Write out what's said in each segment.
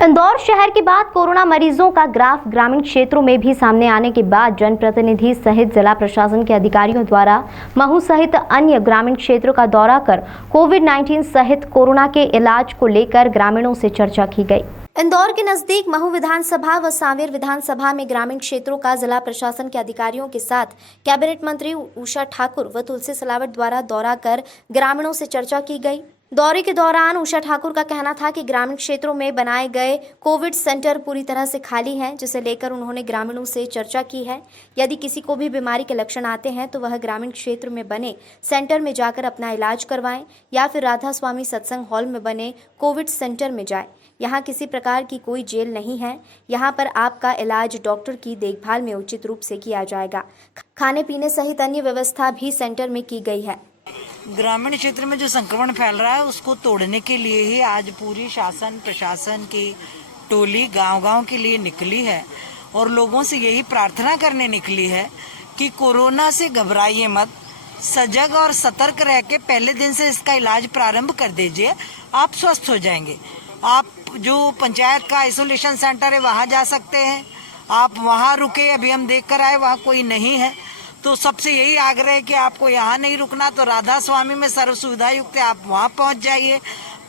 इंदौर शहर के बाद कोरोना मरीजों का ग्राफ ग्रामीण क्षेत्रों में भी सामने आने के बाद जनप्रतिनिधि सहित जिला प्रशासन के अधिकारियों द्वारा महू सहित अन्य ग्रामीण क्षेत्रों का दौरा कर कोविड-19 सहित कोरोना के इलाज को लेकर ग्रामीणों से चर्चा की गई। इंदौर के नजदीक महू विधानसभा व सांवेर विधानसभा में ग्रामीण क्षेत्रों का जिला प्रशासन के अधिकारियों के साथ कैबिनेट मंत्री उषा ठाकुर व तुलसी सिलावट द्वारा दौरा कर ग्रामीणों से चर्चा की गई। दौरे के दौरान उषा ठाकुर का कहना था कि ग्रामीण क्षेत्रों में बनाए गए कोविड सेंटर पूरी तरह से खाली हैं, जिसे लेकर उन्होंने ग्रामीणों से चर्चा की है। यदि किसी को भी बीमारी के लक्षण आते हैं तो वह ग्रामीण क्षेत्र में बने सेंटर में जाकर अपना इलाज करवाएं या फिर राधा स्वामी सत्संग हॉल में बने कोविड सेंटर में जाएं। यहाँ किसी प्रकार की कोई जेल नहीं है। यहाँ पर आपका इलाज डॉक्टर की देखभाल में उचित रूप से किया जाएगा। खाने पीने सहित अन्य व्यवस्था भी सेंटर में की गई है। ग्रामीण क्षेत्र में जो संक्रमण फैल रहा है उसको तोड़ने के लिए ही आज पूरी शासन प्रशासन की टोली गांव-गांव के लिए निकली है और लोगों से यही प्रार्थना करने निकली है कि कोरोना से घबराइए मत, सजग और सतर्क रह के पहले दिन से इसका इलाज प्रारंभ कर दीजिए, आप स्वस्थ हो जाएंगे। आप जो पंचायत का आइसोलेशन सेंटर है वहाँ जा सकते हैं, आप वहाँ रुके, अभी हम देख कर आए वहाँ कोई नहीं है, तो सबसे यही आग्रह है कि आपको यहाँ नहीं रुकना तो राधा स्वामी में सर्व सुविधा युक्त है, आप वहाँ पहुँच जाइए,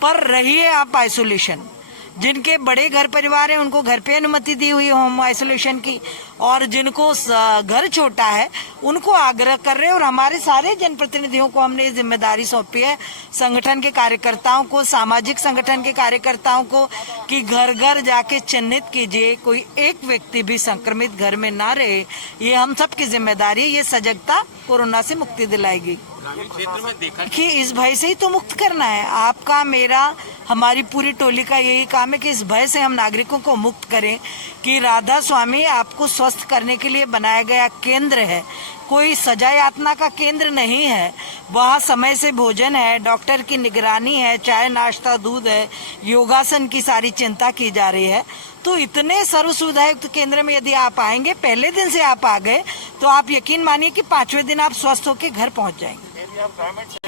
पर रहिए आप आइसोलेशन। जिनके बड़े घर परिवार हैं उनको घर पे अनुमति दी हुई होम आइसोलेशन की, और जिनको घर छोटा है उनको आग्रह कर रहे हैं। और हमारे सारे जनप्रतिनिधियों को हमने ये जिम्मेदारी सौंपी है, संगठन के कार्यकर्ताओं को, सामाजिक संगठन के कार्यकर्ताओं को, कि घर घर जाके चिन्हित कीजिए, कोई एक व्यक्ति भी संक्रमित घर में ना रहे। ये हम सब की जिम्मेदारी है। ये सजगता कोरोना से मुक्ति दिलाएगी। क्षेत्र में देखा कि इस भय से ही तो मुक्त करना है। आपका, मेरा, हमारी पूरी टोली का यही काम है कि इस भय से हम नागरिकों को मुक्त करें कि राधा स्वामी आपको स्वस्थ करने के लिए बनाया गया केंद्र है, कोई सजा यातना का केंद्र नहीं है। वहाँ समय से भोजन है, डॉक्टर की निगरानी है, चाय नाश्ता दूध है, योगासन की सारी चिंता की जा रही है। तो इतने सर्व सुविधायुक्त केंद्र में यदि आप आएंगे, पहले दिन से आप आ गए, तो आप यकीन मानिए कि 5वें दिन आप स्वस्थ होकर घर पहुँच जाएंगे।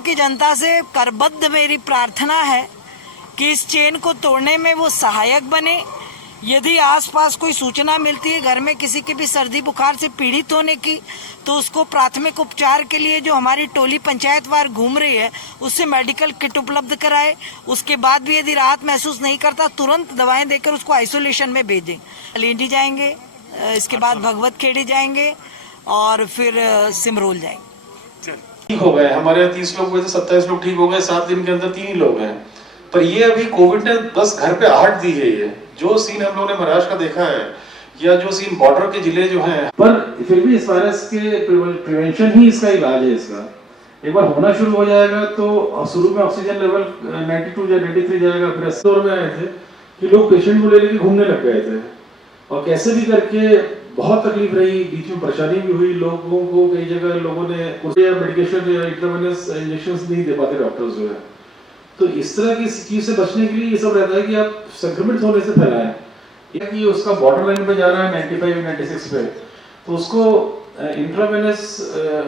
की जनता से करबद्ध मेरी प्रार्थना है कि इस चेन को तोड़ने में वो सहायक बने। यदि आसपास कोई सूचना मिलती है घर में किसी के भी सर्दी बुखार से पीड़ित होने की, तो उसको प्राथमिक उपचार के लिए जो हमारी टोली पंचायतवार घूम रही है उससे मेडिकल किट उपलब्ध कराए। उसके बाद भी यदि राहत महसूस नहीं करता, तुरंत दवाएं देकर उसको आइसोलेशन में भेजें। लींडी जाएंगे, इसके बाद भगवत खेड़ी जाएंगे और फिर सिमरोल जाएंगे। ठीक हो गए, हमारे यहाँ 30 लोग हुए थे, 27 लोग ठीक हो गए, 7 दिन के अंदर 3 ही लोग हैं। पर ये अभी कोविड ने बस घर पे आहट दी है। ये जो सीन हम लोगों ने महाराष्ट्र का देखा है या जो सीन बॉर्डर के जिले जो हैं, पर फिर भी इस वायरस के प्रिवेंशन ही इसका इलाज है। इसका एक बार होना शुरू हो जाएगा तो शुरू में ऑक्सीजन लेवल 92 या 93 जाएगा। फिर इस दौर में आए थे कि लोग पेशेंट को लेकर घूमने लग गए थे और कैसे भी करके बहुत तकलीफ रही, बीच में परेशानी भी हुई लोगों को। कई जगह लोगों ने मेडिकेशन या इंट्रावेनस इंजेक्शंस नहीं दे पाते डॉक्टर्स जो है। तो इस तरह की चीज से बचने के लिए ये सब रहता है कि आप संक्रमित होने से फैलाएं। कि उसका बॉर्डर लाइन पे जा रहा है 95-96 पे, तो उसको इंट्रावेनस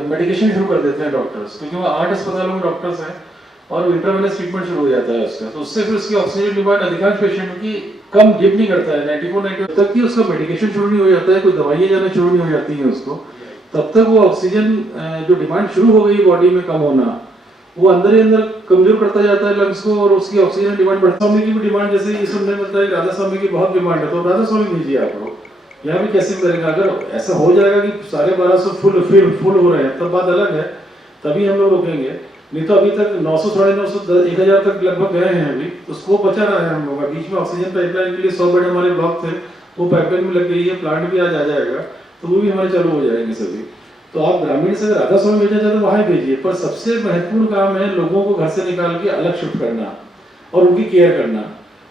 मेडिकेशन शुरू कर देते हैं डॉक्टर्स, क्योंकि वो 8 अस्पतालों में डॉक्टर्स हैं और इंट्रावेनस ट्रीटमेंट शुरू हो जाता है उसका। तो उससे फिर उसकी ऑक्सीजन डिमांड अधिकांश पेशेंट की कम डिप नहीं करता है। 94 तक कि उसका मेडिकेशन शुरू नहीं हो जाता है, कोई दवाइयाँ जाना शुरू नहीं हो जाती हैं उसको, तब तक वो ऑक्सीजन जो डिमांड शुरू हो गई बॉडी में कम होना, वो अंदर ही अंदर कमजोर करता जाता है लंग्स को और उसकी ऑक्सीजन डिमांड बढ़ता। स्वामी की भी डिमांड जैसे ये सुनने मिलता है राधा स्वामी की बहुत डिमांड है, तो राधा स्वामी भेजिए आप लोग। यहाँ भी कैसे करेंगे? अगर ऐसा हो जाएगा कि 1250 फुल हो रहे हैं तब बात अलग है, तभी हम लोग रोकेंगे। नहीं तो अभी तक 900, 950, 1000 तक लगभग गए हैं अभी, तो स्कोप बचा रहा है हम लोग का। बीच में ऑक्सीजन पाइपलाइन के लिए 100 बेड हमारे ब्लॉक थे, वो पाइपलाइन में लग गई है, प्लांट भी आज आ जाएगा, तो वो भी हमारे चालू हो जाएंगे सभी। तो आप ग्रामीण से राधा स्वामी भेजना चाहते तो वहाँ भेजिए, पर सबसे महत्वपूर्ण काम है लोगों को घर से निकाल के अलग शिफ्ट करना और उनकी केयर करना।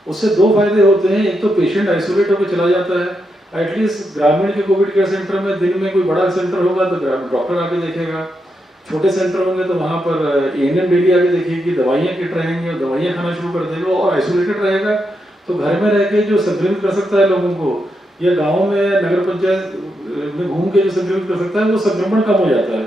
उससे 2 फायदे होते हैं। एक तो पेशेंट आइसोलेट होकर चला जाता है। एटलीस्ट ग्रामीण के कोविड केयर सेंटर में दिन में कोई बड़ा सेंटर होगा तो डॉक्टर आके देखेगा, छोटे सेंटर होंगे तो वहाँ पर एएनएम डेली आके देखेगी, दवाइयाँ किट रहेंगे और दवाइयाँ खाना शुरू कर देगा। और आइसोलेटेड रहेगा तो घर में रह के जो संक्रमित कर सकता है लोगों को, या गाँव में नगर पंचायत में घूम के जो संक्रमित कर सकता है, वो संक्रमण कम हो जाता है।